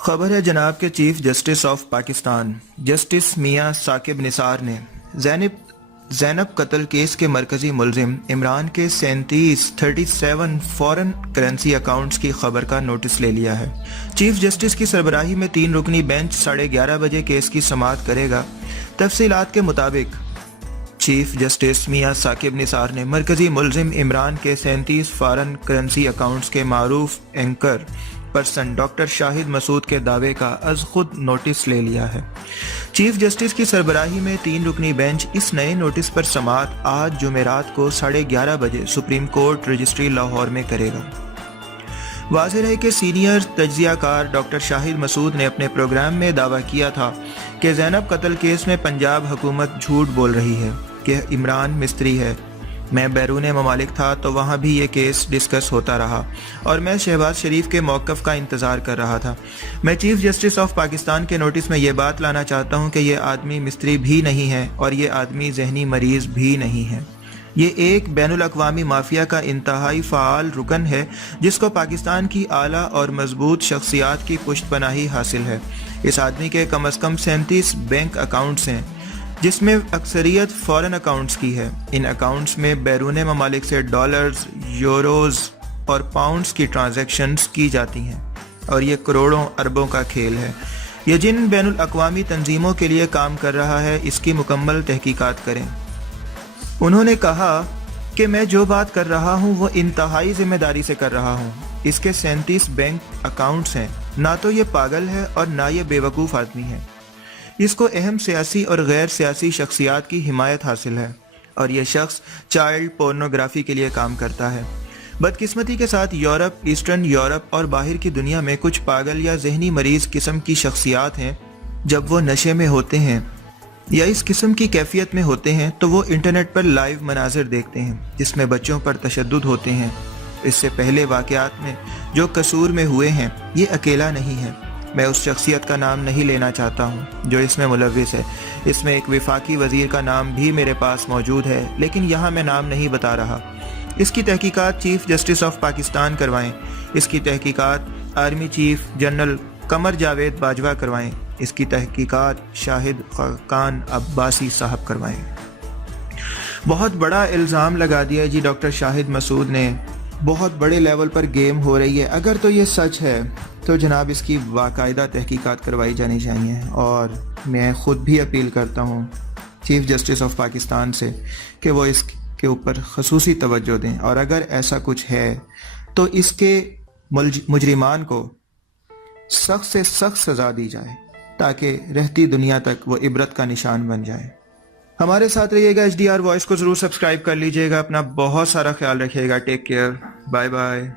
खबर है जनाब के chief justice of Pakistan justice Mian Saqib Nisar ने ज़ैनब कत्ल केस के मरकजी मुलजिम इमरान के 37 फॉरेन करेंसी अकाउंट्स की खबर का नोटिस ले लिया है। चीफ जस्टिस की सरबराही में 3 रुकनी बेंच 11:30 बजे केस की समाअत करेगा। तफसीलात के मुताबिक चीफ जस्टिस मियां साकिब निसार ने मरकजी मुलजिम इमरान के 37 फॉरेन करेंसी अकाउंट्स के मारूफ anchor person doctor Shahid Masood के दावे का अज खुद नोटिस ले लिया है। चीफ जस्टिस की सरबराही में 3 रुकनी बेंच इस नए नोटिस पर समाअत आज जुमेरात को 11:30 बजे सुप्रीम कोर्ट रजिस्ट्री लाहौर में करेगा। वाज़ेह है कि सीनियर तज्ज़ियाकार डॉक्टर शाहिद मसूद ने अपने प्रोग्राम में दावा किया था कि ज़ैनब कत्ल केस में पंजाब हुकूमत झूठ बोल रही है कि इमरान मिस्त्री है। मैं बैरून ममालिक था तो वहाँ भी ये केस डिस्कस होता रहा और मैं शहबाज शरीफ के मौक़िफ़ का इंतज़ार कर रहा था। मैं चीफ जस्टिस ऑफ पाकिस्तान के नोटिस में ये बात लाना चाहता हूँ कि ये आदमी मिस्त्री भी नहीं है और ये आदमी जहनी मरीज़ भी नहीं है। ये एक बैनुल अक़वामी माफिया का इंतहाई फ़ाल रुकन है जिसको पाकिस्तान की आला और मजबूत शख्सियात की पुश्तपनाही हासिल है। इस आदमी के कम अज़ कम 37 बैंक अकाउंट्स हैं जिसमें अक्सरियत फॉरेन अकाउंट्स की है। इन अकाउंट्स में बैरून ममालिक से डॉलर्स, यूरोज़ और पाउंड्स की ट्रांजैक्शंस की जाती हैं और ये करोड़ों अरबों का खेल है। ये जिन बैनुल अक़वामी तंजीमों के लिए काम कर रहा है इसकी मुकम्मल तहकीकात करें। उन्होंने कहा कि मैं जो बात कर रहा हूँ वो इंतहाई जिम्मेदारी से कर रहा हूँ। इसके 37 बैंक अकाउंट्स हैं। ना तो ये पागल है और ना ये बेवकूफ़ आदमी है। इसको अहम सियासी और गैर सियासी शख्सियात की हिमायत हासिल है और ये शख्स चाइल्ड पोर्नोग्राफी के लिए काम करता है। बदकिस्मती के साथ यूरोप, ईस्टर्न यूरोप और बाहर की दुनिया में कुछ पागल या जहनी मरीज किस्म की शख्सियात हैं। जब वो नशे में होते हैं या इस किस्म की कैफियत में होते हैं तो वो इंटरनेट पर लाइव मनाजिर देखते हैं जिसमें बच्चों पर तशद्दुद होते हैं। इससे पहले वाक़यात में जो कसूर में हुए हैं ये अकेला नहीं है। मैं उस शख्सियत का नाम नहीं लेना चाहता हूँ जो इसमें मुलव्विस है। इसमें एक वफाकी वज़ीर का नाम भी मेरे पास मौजूद है लेकिन यहाँ मैं नाम नहीं बता रहा। इसकी तहकीकात चीफ जस्टिस ऑफ पाकिस्तान करवाएं। इसकी तहकीकात army chief general Qamar Javed Bajwa करवाएं। इसकी तहकीकात शाहिद खान अब्बासी साहब करवाएं। बहुत बड़ा इल्ज़ाम लगा दिया जी डॉक्टर शाहिद मसूद ने। बहुत बड़े लेवल पर गेम हो रही है। अगर तो ये सच है तो जनाब इसकी बाकायदा तहकीकात करवाई जानी चाहिए और मैं ख़ुद भी अपील करता हूँ चीफ जस्टिस ऑफ पाकिस्तान से कि वो इसके ऊपर खसूसी तवज्जो दें और अगर ऐसा कुछ है तो इसके मुजरिमान को सख्त से सख्त सज़ा दी जाए ताकि रहती दुनिया तक वो इबरत का निशान बन जाए। हमारे साथ रहिएगा। HDR वॉइस को ज़रूर सब्सक्राइब कर लीजिएगा। अपना बहुत सारा ख्याल रखिएगा। Take care. Bye bye.